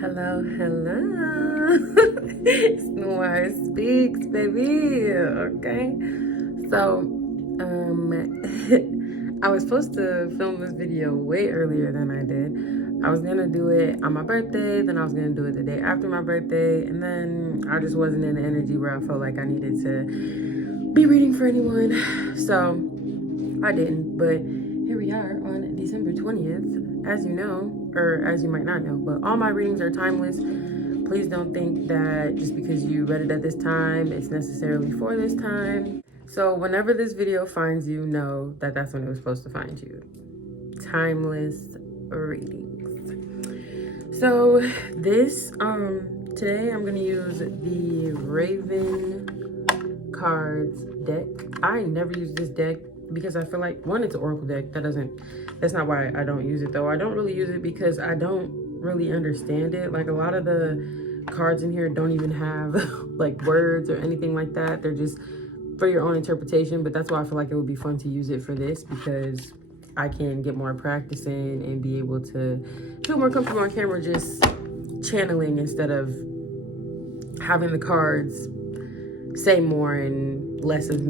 Hello, hello. It's Noir Speaks, baby. Okay. So, I was supposed to film this video way earlier than I did. I was gonna do it on my birthday, then I was gonna do it the day after my birthday, and then I just wasn't in the energy where I felt like I needed to be reading for anyone. So, I didn't, but here we are on December 20th. As you know, or as you might not know, but all my readings are timeless. Please don't think that just because you read it at this time, it's necessarily for this time. So whenever this video finds you, know that that's when it was supposed to find you. Timeless readings. So this, today I'm gonna use the Raven Cards deck. I never use this deck because I feel like, one, it's an oracle deck. That's not why I don't use it though. I don't really use it because I don't really understand it. Like, a lot of the cards in here don't even have like words or anything like that. They're just for your own interpretation. But that's why I feel like it would be fun to use it for this, because I can get more practice in and be able to feel more comfortable on camera just channeling instead of having the cards say more and less of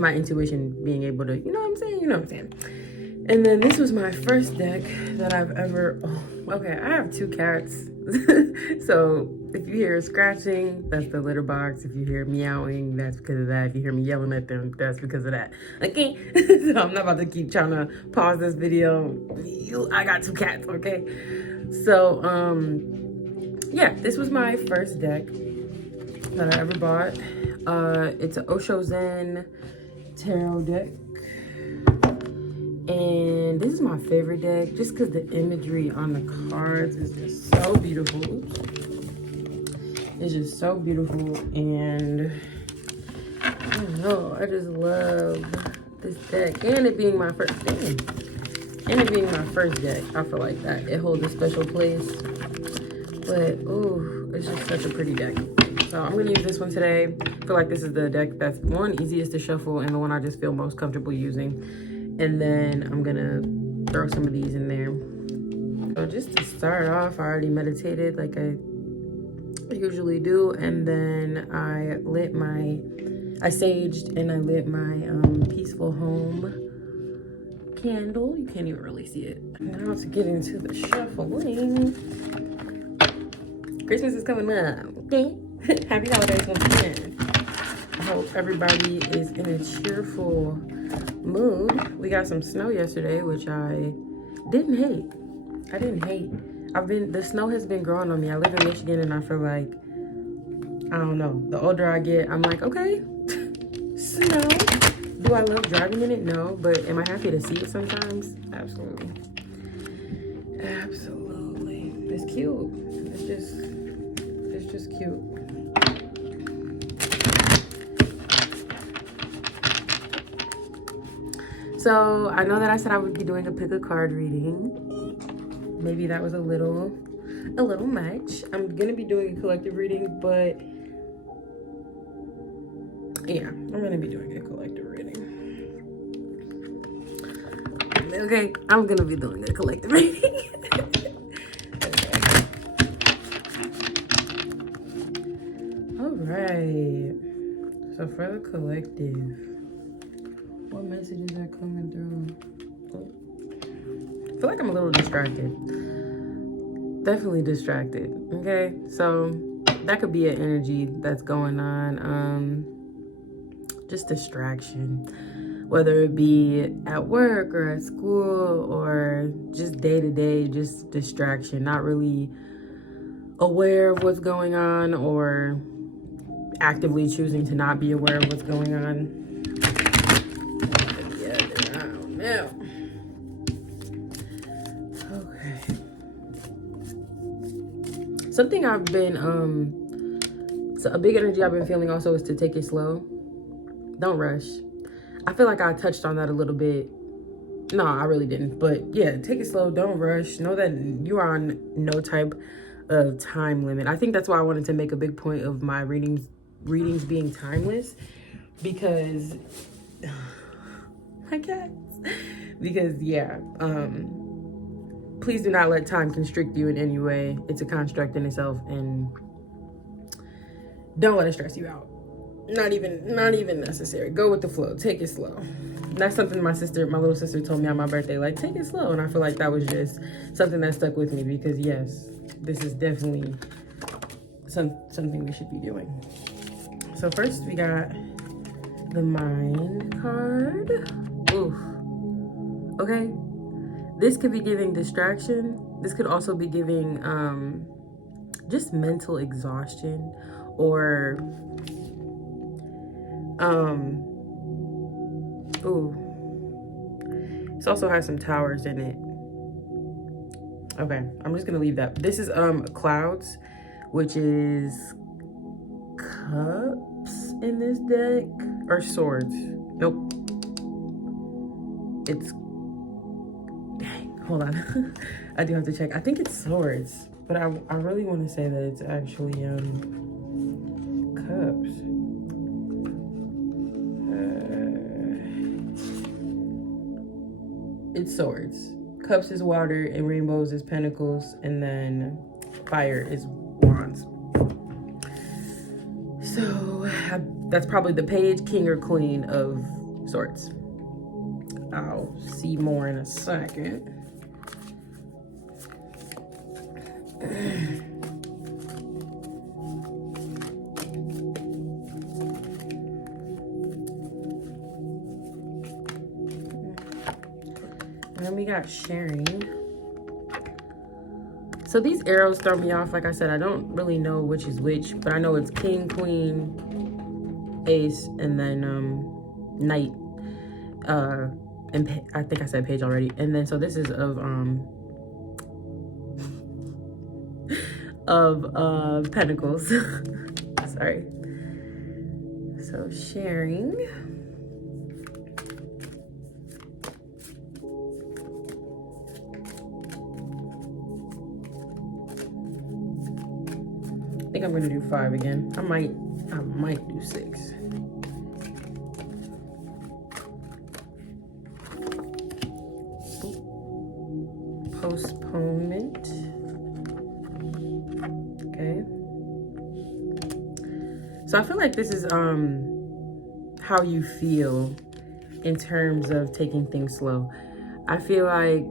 my intuition being able to, you know what I'm saying? And then this was my first deck that I've ever, okay, I have 2 cats. So if you hear scratching, that's the litter box. If you hear meowing, that's because of that. If you hear me yelling at them, that's because of that. Okay, so I'm not about to keep trying to pause this video. I got 2 cats, okay? So, yeah, this was my first deck that I ever bought. It's an Osho Zen tarot deck, and this is my favorite deck just because the imagery on the cards is just so beautiful. Oops. It's just so beautiful, and I don't know, I just love this deck, and it being my first deck. I feel like that it holds a special place. But ooh, it's just such a pretty deck. So I'm gonna use this one today. I feel like this is the deck that's, one, easiest to shuffle, and the one I just feel most comfortable using. And then I'm gonna throw some of these in there. So just to start off, I already meditated like I usually do, and then I saged and I lit my peaceful home candle. You can't even really see it. Now to get into the shuffling. Christmas is coming up, okay? Happy holidays once again. I hope everybody is in a cheerful mood. We got some snow yesterday, which I didn't hate. The snow has been growing on me. I live in Michigan, and I feel like, I don't know, the older I get, I'm like, okay, snow. Do I love driving in it? No, but am I happy to see it sometimes? Absolutely. Absolutely. It's cute. It's just cute. So I know that I said I would be doing a pick a card reading. Maybe that was a little much. I'm gonna be doing a collective reading, but yeah, I'm gonna be doing a collective reading. Okay, I'm gonna be doing a collective reading. Right. So for the collective, what messages are coming through? Oh. I feel like I'm a little distracted. Definitely distracted. Okay, so that could be an energy that's going on. Just distraction, whether it be at work or at school or just day to day, just distraction. Not really aware of what's going on, or actively choosing to not be aware of what's going on. Yeah, I don't know. Okay. Something I've been, so a big energy I've been feeling also is to take it slow. Don't rush. I feel like I touched on that a little bit. No, I really didn't. But yeah, take it slow. Don't rush. Know that you are on no type of time limit. I think that's why I wanted to make a big point of my readings being timeless, because my cats, because yeah, please do not let time constrict you in any way. It's a construct in itself, and don't let it stress you out. Not even necessary. Go with the flow. Take it slow. That's something my little sister told me on my birthday, like, take it slow. And I feel like that was just something that stuck with me, because yes, this is definitely something we should be doing. So first we got the mind card. Oof. Okay. This could be giving distraction. This could also be giving just mental exhaustion, or ooh. This also has some towers in it. Okay, I'm just gonna leave that. This is clouds, which is cups in this deck, or swords. Nope. It's, dang, hold on. I do have to check. I think it's swords, but I really want to say that it's actually cups. It's swords. Cups is water, and rainbows is pentacles, and then fire is wands. So that's probably the page, king, or queen of swords. I'll see more in a second. And then we got sharing. So these arrows throw me off. Like I said, I don't really know which is which, but I know it's king, queen, ace, and then knight. And I think I said page already. And then so this is of pentacles. Sorry. So sharing. I think I'm gonna do 5 again. I might do 6. Postponement. Okay. So I feel like this is how you feel in terms of taking things slow. I feel like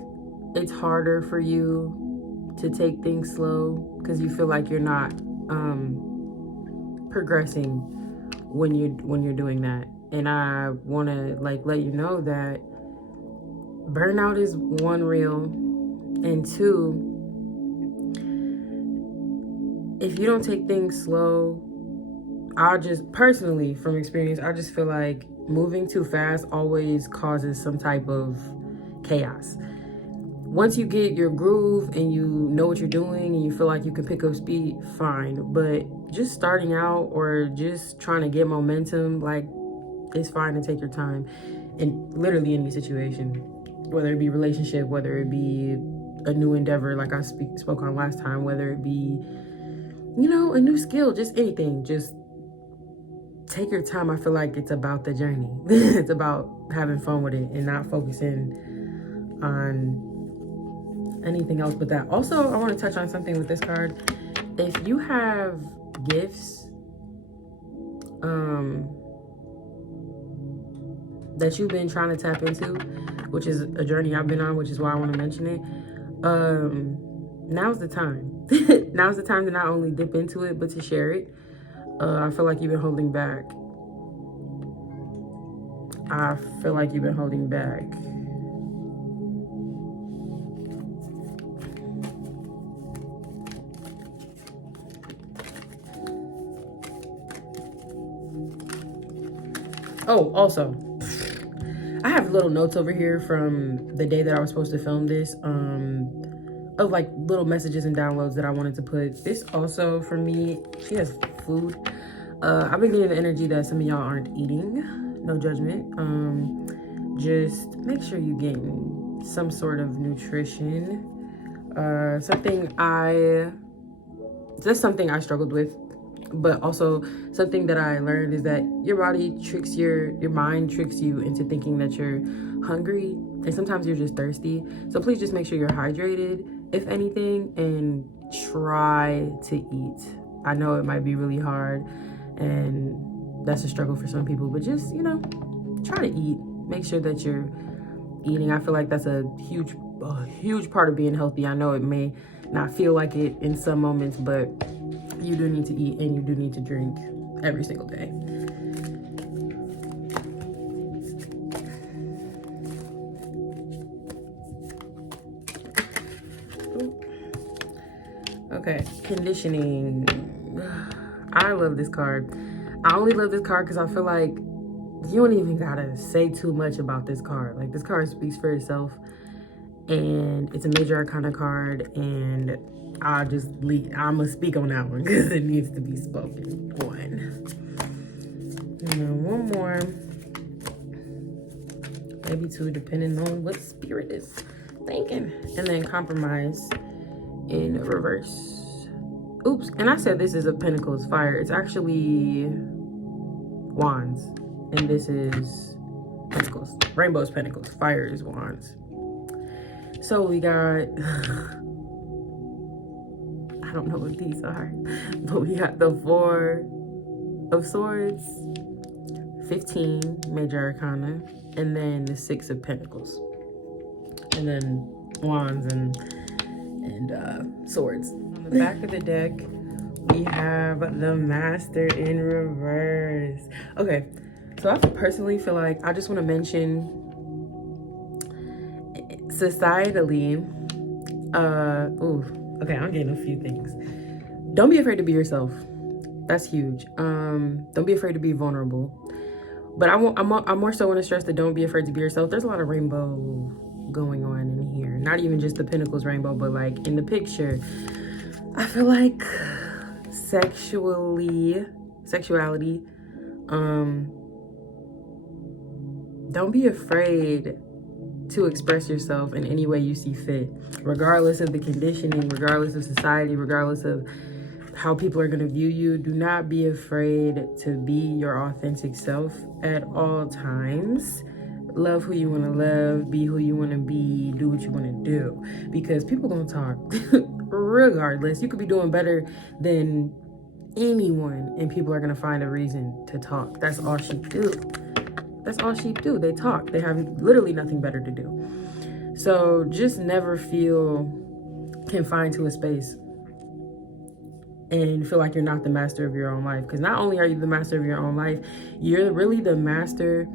it's harder for you to take things slow because you feel like you're not progressing when you're doing that. And I want to like let you know that burnout is 1, real, and 2, if you don't take things slow, I just personally, from experience, I just feel like moving too fast always causes some type of chaos. Once you get your groove and you know what you're doing and you feel like you can pick up speed, fine. But just starting out or just trying to get momentum, like, it's fine to take your time in literally any situation, whether it be relationship, whether it be a new endeavor like I spoke on last time, whether it be, you know, a new skill, just anything. Just take your time. I feel like it's about the journey. It's about having fun with it and not focusing on anything else but that. Also, I want to touch on something with this card. If you have gifts that you've been trying to tap into, which is a journey I've been on, which is why I want to mention it, now's the time. Now's the time to not only dip into it but to share it. I feel like you've been holding back. Oh, also, I have little notes over here from the day that I was supposed to film this, of like little messages and downloads that I wanted to put. This also, for me, she has food. I've been getting the energy that some of y'all aren't eating. No judgment. Just make sure you're getting some sort of nutrition. Something I struggled with, but also something that I learned is that your body tricks your mind tricks you into thinking that you're hungry and sometimes you're just thirsty. So please just make sure you're hydrated, if anything, and try to eat. I know it might be really hard, and that's a struggle for some people, but just, you know, try to eat. Make sure that you're eating. I feel like that's a huge part of being healthy. I know it may not feel like it in some moments, but you do need to eat and you do need to drink every single day. Okay, conditioning. I love this card. I only love this card because I feel like you don't even gotta say too much about this card. Like, this card speaks for itself, and it's a major arcana card, and I'm gonna speak on that one because it needs to be spoken on. And then one more, maybe two, depending on what spirit is thinking. And then compromise in reverse. Oops, and I said this is a Pentacles fire. It's actually Wands, and this is Pentacles. Rainbow's Pentacles, fire is Wands. So we got, I don't know what these are, but we got the 4 of Swords, 15 major arcana, and then the 6 of Pentacles, and then Wands and swords. On the back of the deck, we have the Master in reverse. Okay, so I personally feel like I just want to mention, societally, okay, I'm getting a few things. Don't be afraid to be yourself. That's huge. Don't be afraid to be vulnerable. But I more so want to stress that don't be afraid to be yourself. There's a lot of rainbow going on in here. Not even just the Pentacles rainbow, but like in the picture, I feel like sexuality, don't be afraid to express yourself in any way you see fit, regardless of the conditioning, regardless of society, regardless of how people are going to view you. Do not be afraid to be your authentic self at all times. Love who you want to love, be who you want to be, do what you want to do, because people gonna talk regardless. You could be doing better than anyone and people are gonna find a reason to talk. That's all sheep do. That's all sheep do. They talk. They have literally nothing better to do. So just never feel confined to a space and feel like you're not the master of your own life, because not only are you the master of your own life, you're really the master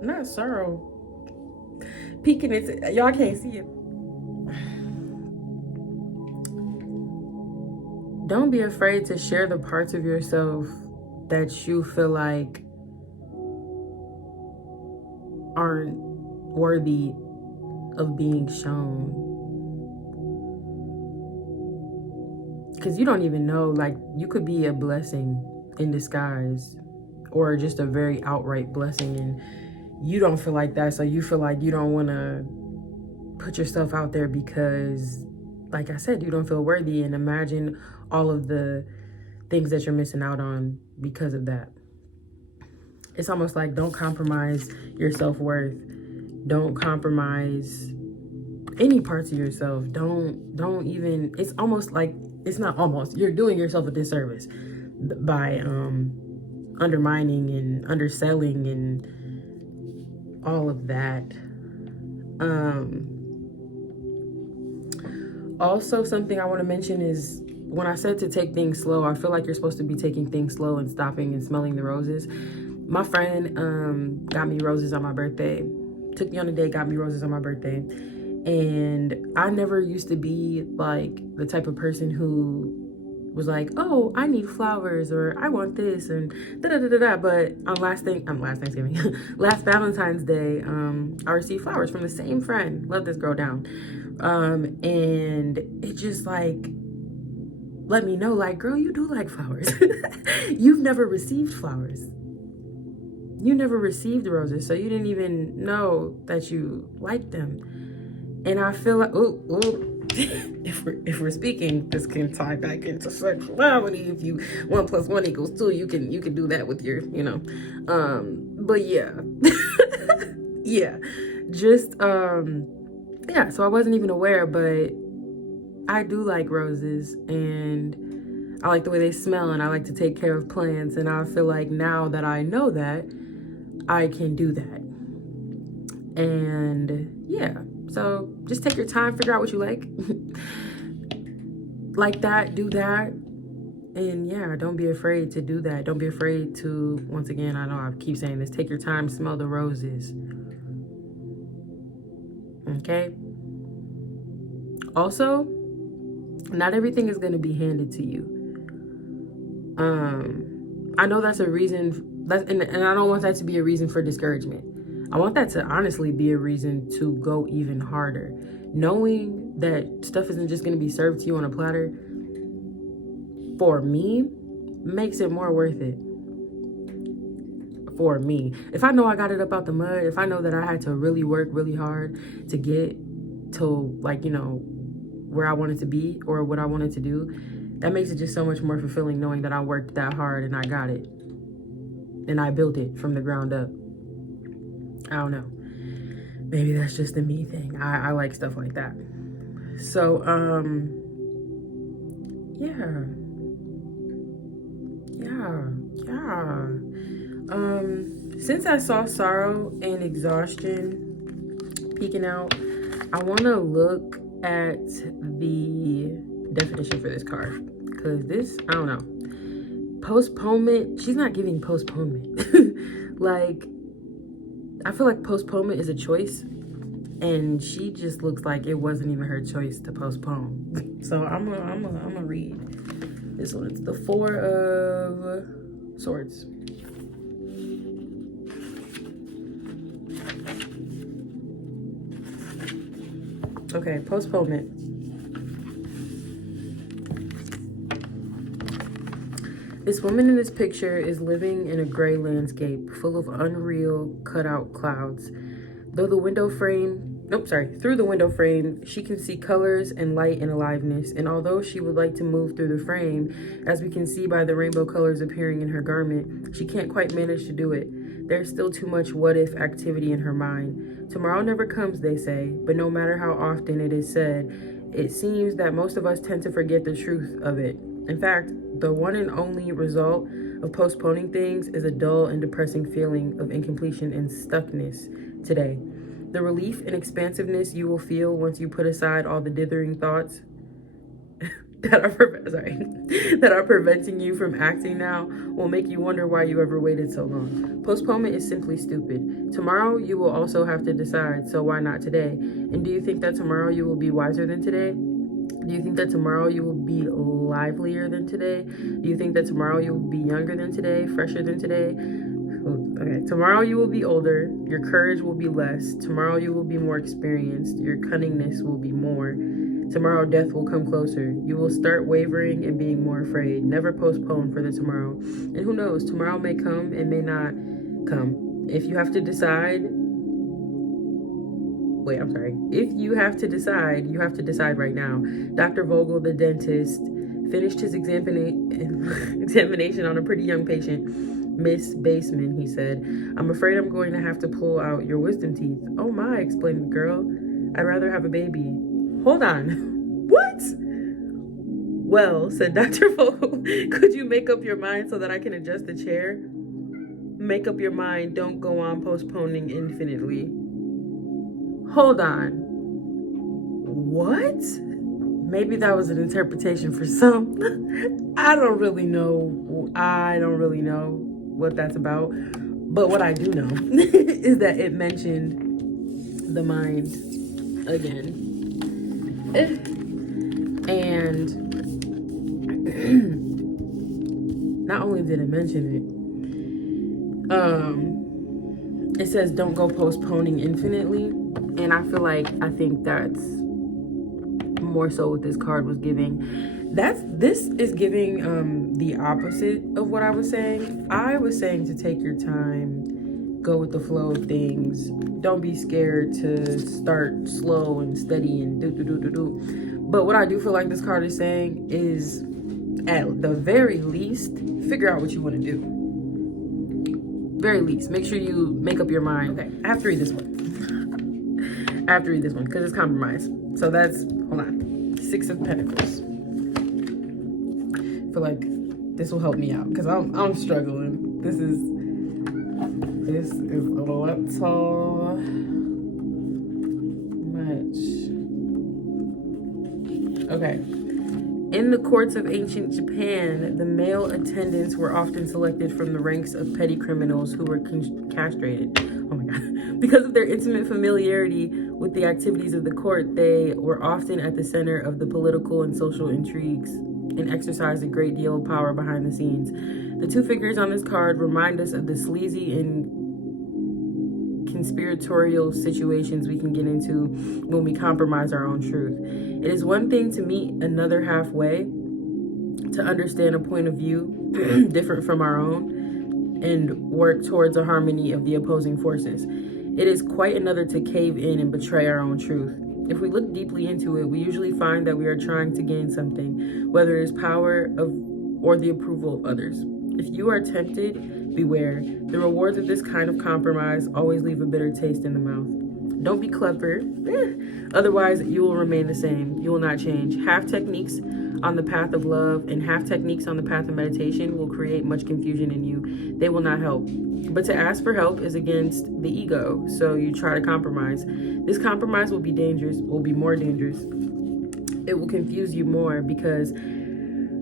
not sorrow peeking into, y'all can't see it. Don't be afraid to share the parts of yourself that you feel like aren't worthy of being shown, because you don't even know, like, you could be a blessing in disguise or just a very outright blessing, and you don't feel like that. So you feel like you don't want to put yourself out there because, like I said, you don't feel worthy. And imagine all of the things that you're missing out on because of that. It's almost like, don't compromise your self-worth. Don't compromise any parts of yourself. Don't even, it's almost like, it's not almost, you're doing yourself a disservice by undermining and underselling and all of that. Also, something I want to mention is, when I said to take things slow, I feel like you're supposed to be taking things slow and stopping and smelling the roses. My friend got me roses on my birthday. Took me on a date, got me roses on my birthday. And I never used to be like the type of person who was like, oh, I need flowers, or I want this, and da-da-da-da-da. But on last Thanksgiving, last Valentine's Day, I received flowers from the same friend. Love this girl down. And it just like let me know, like, girl, you do like flowers. You've never received flowers. You never received roses, so you didn't even know that you liked them. And I feel like, ooh, if we're speaking, this can tie back into sexuality. If you 1 + 1 = 2, you can do that with your, but yeah. Yeah, just yeah, so I wasn't even aware, but I do like roses, and I like the way they smell, and I like to take care of plants, and I feel like now that I know that, I can do that. And yeah, so just take your time, figure out what you like. Like that, do that. And yeah, don't be afraid to do that. Don't be afraid to, once again, I know I keep saying this, take your time, smell the roses. Okay? Also, not everything is going to be handed to you. I know that's a reason, and I don't want that to be a reason for discouragement. I want that to honestly be a reason to go even harder. Knowing that stuff isn't just going to be served to you on a platter, for me, makes it more worth it. For me. If I know I got it up out the mud, if I know that I had to really work really hard to get to, like, where I wanted to be or what I wanted to do, that makes it just so much more fulfilling knowing that I worked that hard and I got it. And I built it from the ground up. I don't know. Maybe that's just a me thing. I like stuff like that. So, yeah. Since I saw sorrow and exhaustion peeking out, I want to look at the definition for this card, because this, I don't know, postponement, she's not giving postponement. Like, I feel like postponement is a choice, and she just looks like it wasn't even her choice to postpone. So I'm gonna read this one. It's the 4 of Swords. Okay, postponement. This woman in this picture is living in a gray landscape full of unreal cutout clouds. Through the window frame, she can see colors and light and aliveness. And although she would like to move through the frame, as we can see by the rainbow colors appearing in her garment, she can't quite manage to do it. There's still too much what-if activity in her mind. Tomorrow never comes, they say, but no matter how often it is said, it seems that most of us tend to forget the truth of it. In fact, the one and only result of postponing things is a dull and depressing feeling of incompletion and stuckness today. The relief and expansiveness you will feel once you put aside all the dithering thoughts that are preventing you from acting now will make you wonder why you ever waited so long. Postponement is simply stupid. Tomorrow you will also have to decide, so why not today? And do you think that tomorrow you will be wiser than today? Do you think that tomorrow you will be livelier than today? Do you think that tomorrow you will be younger than today, fresher than today? Okay, tomorrow you will be older, your courage will be less. Tomorrow you will be more experienced, your cunningness will be more. Tomorrow death will come closer. You will start wavering and being more afraid. Never postpone for the tomorrow. And who knows, tomorrow may come and may not come. If you have to decide, If you have to decide, you have to decide right now. Dr. Vogel, the dentist, finished his examination on a pretty young patient, Miss Baseman, he said. I'm afraid I'm going to have to pull out your wisdom teeth. Oh my, explained the girl. I'd rather have a baby. Hold on. What? Well, said Dr. Vogel, could you make up your mind so that I can adjust the chair? Make up your mind. Don't go on postponing infinitely. Hold on. What? Maybe that was an interpretation for some. I don't really know what that's about. But what I do know is that it mentioned the mind again. And not only did it mention it, it says don't go postponing infinitely. And I think that's more so what this card was giving. This is giving the opposite of what I was saying. I was saying to take your time, go with the flow of things. Don't be scared to start slow and steady and do. But what I do feel like this card is saying is, at the very least, figure out what you want to do. Very least, make sure you make up your mind. Okay, I have to read this one. I have to read this one because it's compromise. So that's, hold on, 6 of Pentacles. I feel like this will help me out because I'm struggling. This is a little much. Okay. In the courts of ancient Japan, the male attendants were often selected from the ranks of petty criminals who were castrated. Oh my God. Because of their intimate familiarity with the activities of the court, they were often at the center of the political and social intrigues and exercised a great deal of power behind the scenes. The 2 figures on this card remind us of the sleazy and conspiratorial situations we can get into when we compromise our own truth. It is one thing to meet another halfway, to understand a point of view different from our own, and work towards a harmony of the opposing forces. It is quite another to cave in and betray our own truth. If we look deeply into it, we usually find that we are trying to gain something, whether it is power or the approval of others. If you are tempted, beware. The rewards of this kind of compromise always leave a bitter taste in the mouth. Don't be clever. Otherwise, you will remain the same. You will not change. Half techniques on the path of love and half techniques on the path of meditation will create much confusion in you. They will not help. But to ask for help is against the ego, so you try to compromise. This compromise will be more dangerous. It will confuse you more because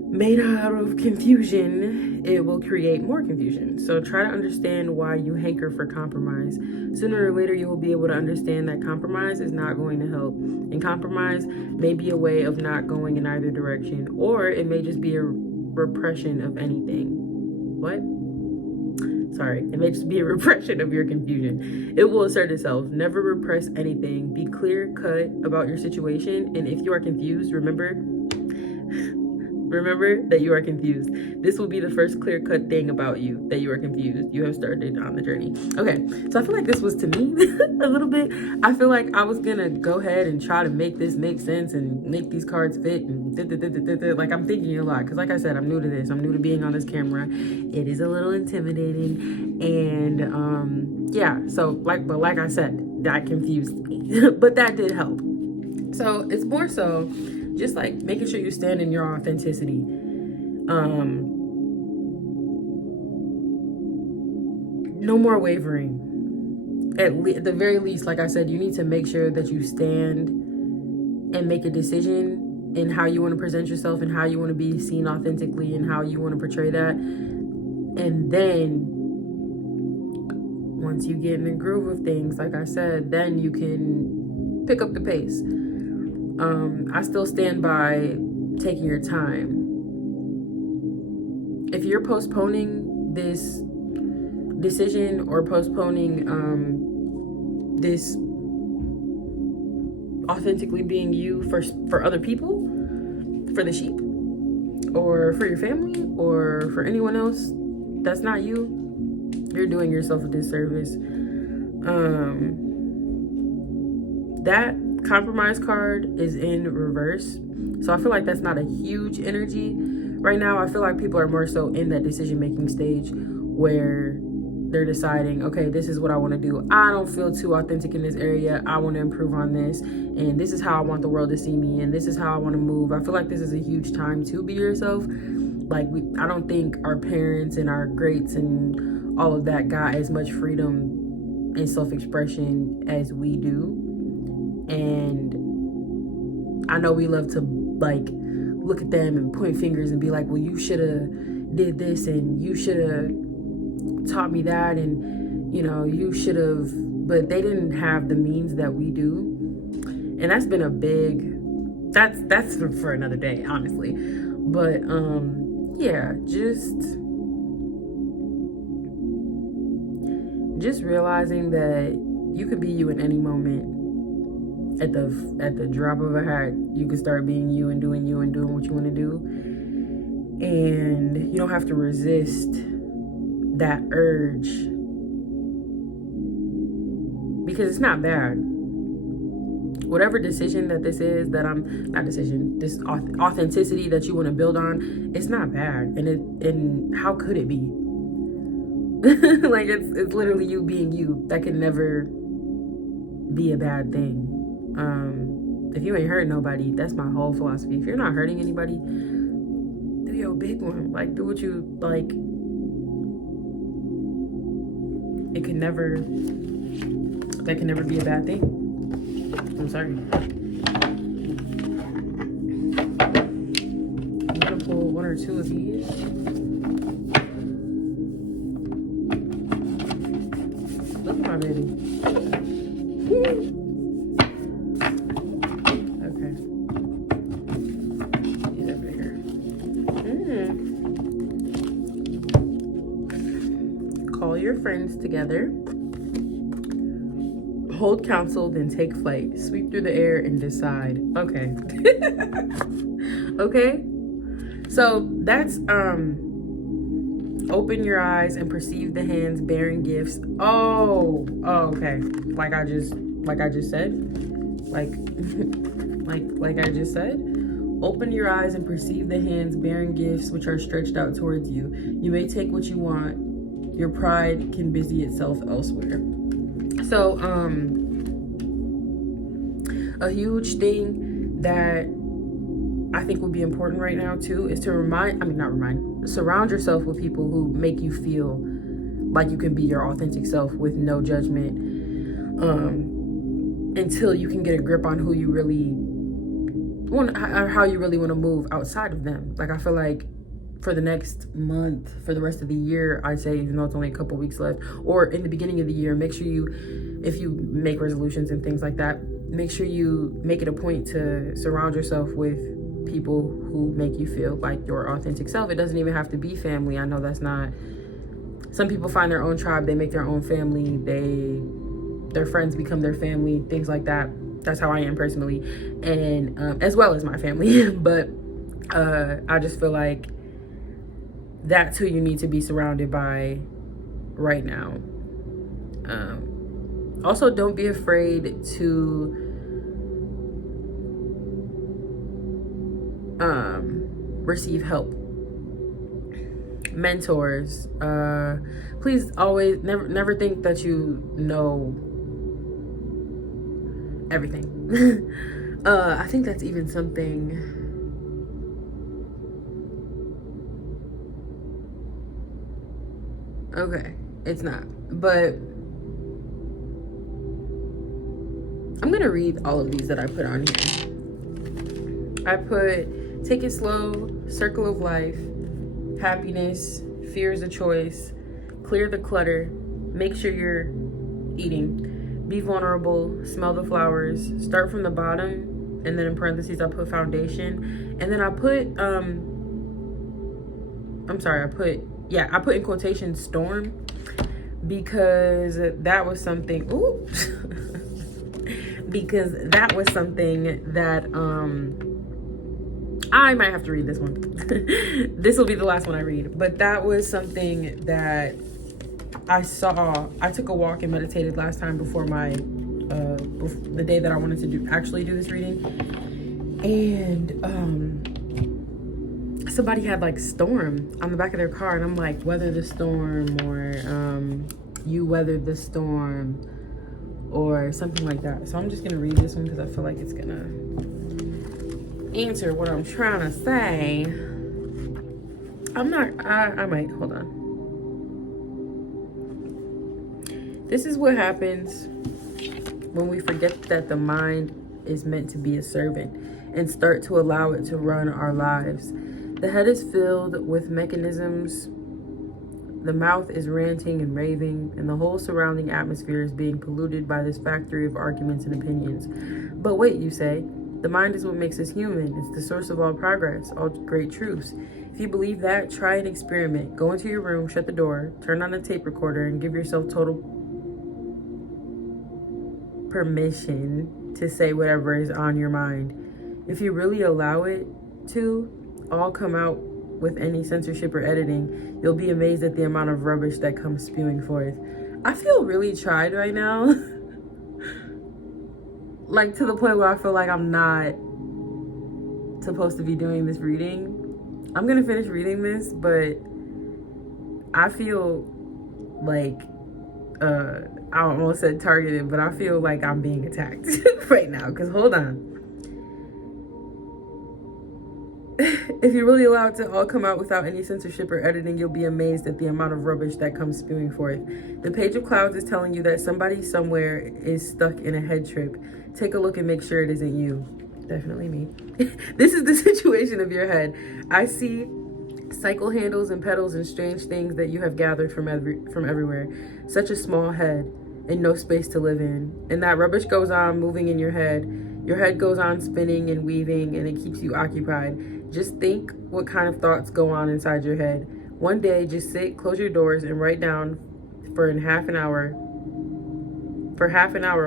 made out of confusion, it will create more confusion. So try to understand why you hanker for compromise. Sooner or later, you will be able to understand that compromise is not going to help. And compromise may be a way of not going in either direction, or it may just be a repression of anything. What? Sorry, it may just be a repression of your confusion. It will assert itself. Never repress anything. Be clear cut about your situation. And if you are confused, remember that you are confused. This will be the first clear-cut thing about you, that you are confused. You have started on the journey. Okay, so I feel like this was to me a little bit. I feel like I was gonna go ahead and try to make this make sense and make these cards fit and like I'm thinking a lot because like I said, I'm new to this. I'm new to being on this camera. It is a little intimidating and yeah, so like I said, that confused me. But that did help. So it's more so just like making sure you stand in your authenticity. No more wavering. At the very least, like I said, you need to make sure that you stand and make a decision in how you want to present yourself and how you want to be seen authentically and how you want to portray that. And then once you get in the groove of things, like I said, then you can pick up the pace. I still stand by taking your time. If you're postponing this decision or postponing this authentically being you for other people, for the sheep, or for your family, or for anyone else that's not you, you're doing yourself a disservice. That compromise card is in reverse, so I feel like that's not a huge energy right now. I feel like people are more so in that decision-making stage where they're deciding, okay, this is what I want to do. I don't feel too authentic in this area. I want to improve on this, and this is how I want the world to see me, and this is how I want to move. I feel like this is a huge time to be yourself. Like, I don't think our parents and our greats and all of that got as much freedom and self-expression as we do. And I know we love to like look at them and point fingers and be like, well, you should have did this and you should have taught me that, and you know, you should have, but they didn't have the means that we do. And that's been a big, that's for another day, honestly. But yeah, just realizing that you could be you in any moment. At the drop of a hat, you can start being you and doing what you want to do, and you don't have to resist that urge because it's not bad. whatever decision that this is, that I'm not decision, this authenticity that you want to build on, it's not bad. And how could it be? Like, it's literally you being you. That can never be a bad thing. If you ain't hurt nobody, that's my whole philosophy. If you're not hurting anybody, do your big one. Like, do what you like. That can never be a bad thing. I'm sorry. I'm gonna pull one or two of these. Look at my baby. Okay. These are bigger. Call your friends together. Hold counsel, then take flight. Sweep through the air and decide. Okay. Okay. So that's open your eyes and perceive the hands bearing gifts. Oh, okay. Like I just said. Like I just said. Open your eyes and perceive the hands bearing gifts which are stretched out towards you. You may take what you want. Your pride can busy itself elsewhere. So, a huge thing that I think would be important right now too is to surround yourself with people who make you feel like you can be your authentic self with no judgment, until you can get a grip on who you really want, or how you really want to move outside of them. Like, I feel like for the next month, for the rest of the year, I'd say, even though it's only a couple weeks left, or in the beginning of the year, make sure you, if you make resolutions and things like that, make sure you make it a point to surround yourself with people who make you feel like your authentic self. It doesn't even have to be family. I know that's not, some people find their own tribe, they make their own family, their friends become their family, things like that. That's how I am personally, and as well as my family. But I just feel like that's who you need to be surrounded by right now. Also, don't be afraid to receive help. Mentors. Please always never think that you know everything. I think that's even something. Okay, it's not, but I'm gonna read all of these that I put on here. I put take it slow, circle of life, happiness, fear is a choice, clear the clutter, make sure you're eating, be vulnerable, smell the flowers, start from the bottom, and then in parentheses I put foundation, and then I put I put in quotation storm, because that was something, oops, because that was something that, I might have to read this one. This will be the last one I read, but that was something that I saw. I took a walk and meditated last time before my, the day that I wanted to actually do this reading, and, somebody had like storm on the back of their car, and I'm like, weather the storm, or you weathered the storm, or something like that. So I'm just gonna read this one because I feel like it's gonna answer what I'm trying to say. I might, hold on. This is what happens when we forget that the mind is meant to be a servant and start to allow it to run our lives. The head is filled with mechanisms, the mouth is ranting and raving, and the whole surrounding atmosphere is being polluted by this factory of arguments and opinions. But wait, you say, the mind is what makes us human. It's the source of all progress, all great truths. If you believe that, try an experiment. Go into your room, shut the door, turn on a tape recorder, and give yourself total permission to say whatever is on your mind. If you really allow it to all come out with any censorship or editing, you'll be amazed at the amount of rubbish that comes spewing forth. I feel really tried right now. like to the point where I feel like I'm not supposed to be doing this reading. I'm gonna finish reading this, but I feel like I almost said targeted, but I feel like I'm being attacked right now. Because hold on. If you really allow it to all come out without any censorship or editing, you'll be amazed at the amount of rubbish that comes spewing forth. The Page of Clouds is telling you that somebody somewhere is stuck in a head trip. Take a look and make sure it isn't you. Definitely me. This is the situation of your head. I see cycle handles and pedals and strange things that you have gathered from everywhere. Such a small head and no space to live in. And that rubbish goes on moving in your head. Your head goes on spinning and weaving, and it keeps you occupied. Just think what kind of thoughts go on inside your head. One day, just sit, close your doors, and write down for half an hour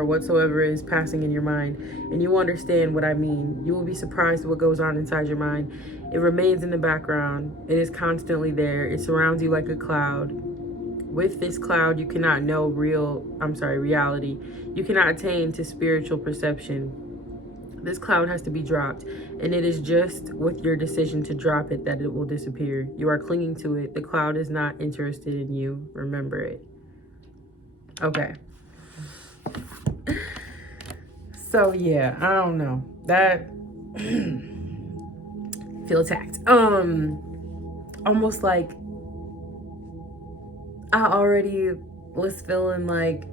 whatsoever is passing in your mind, and you will understand what I mean. You will be surprised at what goes on inside your mind. It remains in the background. It is constantly there. It surrounds you like a cloud. With this cloud, you cannot know reality. You cannot attain to spiritual perception. This cloud has to be dropped, and it is just with your decision to drop it that it will disappear. You are clinging to it. The cloud is not interested in you. Remember it. Okay. So yeah, I don't know. That feel attacked. Almost like I already was feeling like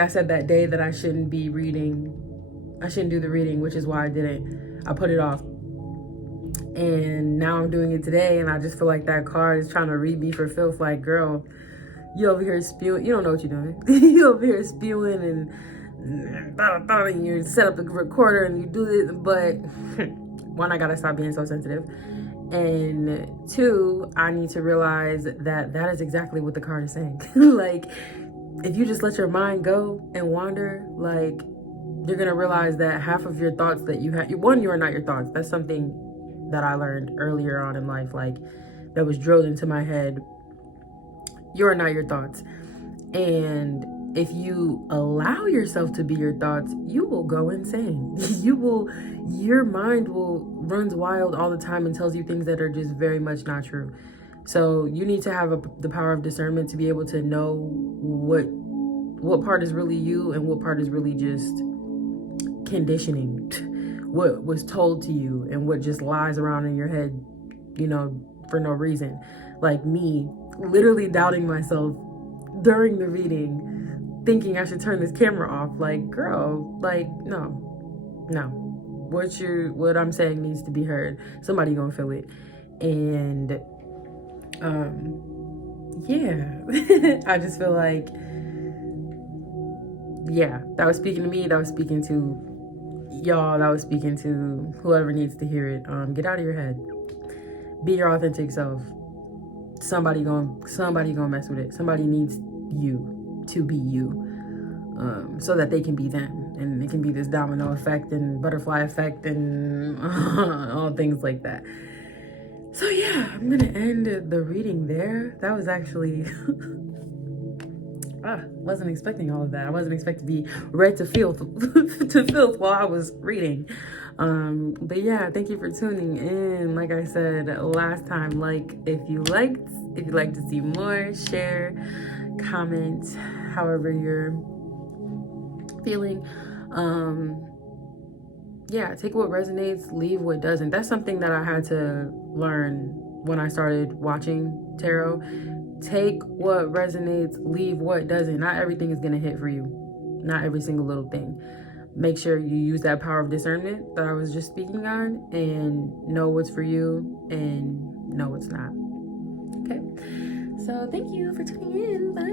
I said that day that I shouldn't be reading. I shouldn't do the reading, which is why I didn't. I put it off. And now I'm doing it today, and I just feel like that card is trying to read me for filth. Like, girl, you over here spewing. You don't know what you're doing. You over here spewing and you set up the recorder and you do this. But one, I gotta stop being so sensitive. And two, I need to realize that that is exactly what the card is saying. Like, if you just let your mind go and wander, like, you're gonna realize that half of your thoughts that you have, one, you are not your thoughts. That's something that I learned earlier on in life, like, that was drilled into my head. You are not your thoughts. And if you allow yourself to be your thoughts, you will go insane. Your mind runs wild all the time and tells you things that are just very much not true. So you need to have the power of discernment to be able to know what part is really you and what part is really just conditioning, what was told to you and what just lies around in your head, for no reason. Like me, literally doubting myself during the reading, thinking I should turn this camera off. Like, girl, like, no. What I'm saying needs to be heard. Somebody gonna feel it. And yeah. I just feel like, yeah, that was speaking to me, that was speaking to y'all, that was speaking to whoever needs to hear it. Get out of your head. Be your authentic self. Somebody gonna mess with it. Somebody needs you to be you, so that they can be them, and it can be this domino effect and butterfly effect and all things like that. So yeah, I'm gonna end the reading there. That was actually wasn't expecting all of that. I wasn't expecting to be read to filth while I was reading. But yeah, thank you for tuning in. Like I said last time, like if you like to see more, share, comment, however you're feeling. Yeah, take what resonates, leave what doesn't. That's something that I had to learn when I started watching tarot. Take what resonates, leave what doesn't. Not everything is going to hit for you. Not every single little thing. Make sure you use that power of discernment that I was just speaking on and know what's for you and know what's not. Okay? So thank you for tuning in. Bye.